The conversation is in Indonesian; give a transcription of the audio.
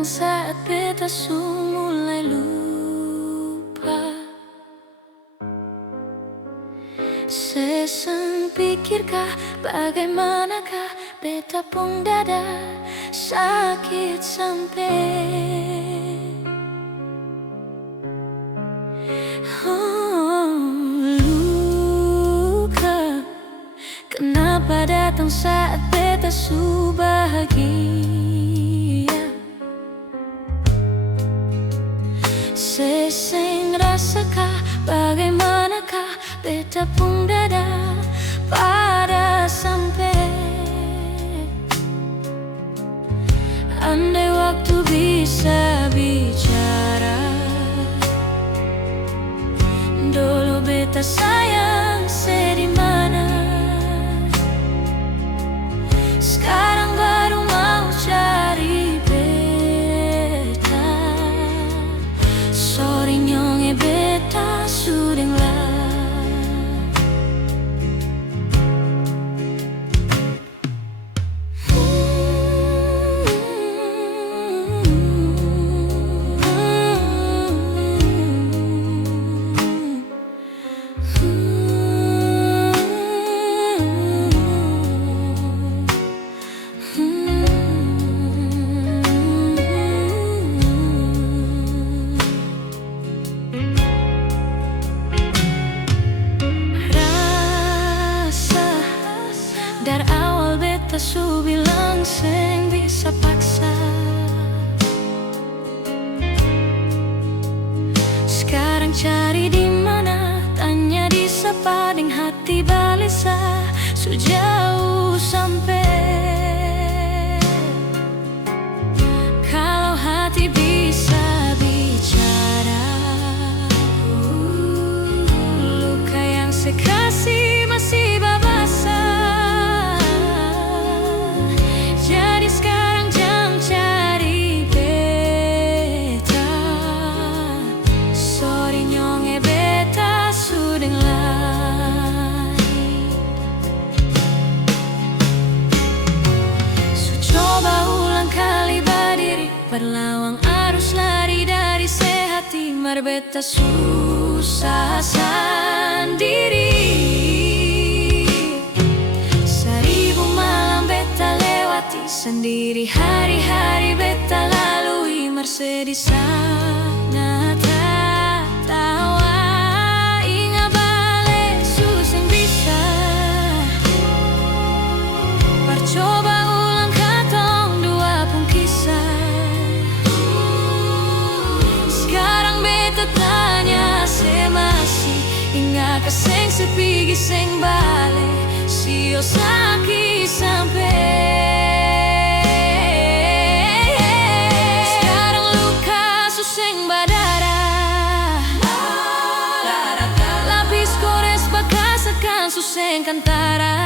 datang saat beta su mulai lupa. Seseng pikirkah bagaimanakah beta pun dada sakit sampai luka. Kenapa datang saat beta su bahagia? Seseng rasakah bagaimanakah beta pun dada pada sampai. Andai waktu bisa bicara, dulu beta sayang sedimana. Sekarang baru mau cari beta. Sorry nyonge beta sudeng lah. Dari awal beta su bilang seng bisa paksa. Sekarang cari di mana, tanya di sepading hati balisa. Su jauh sampai. Kalau hati bisa bicara, luka yang sekasih masih babasa. Berlawang arus lari dari sehati, marbeta susah sendiri. Seribu malam beta lewati sendiri, hari-hari beta lalui mersedih sangat tawa. Inga bale suseng bisa percoba ulang katong dua pun kisah. Tanya semasi inga kaseng sepigi seng bale sio saki sampai. Sekarang luka suseng badara, lapis gores bekas akan suseng kantara.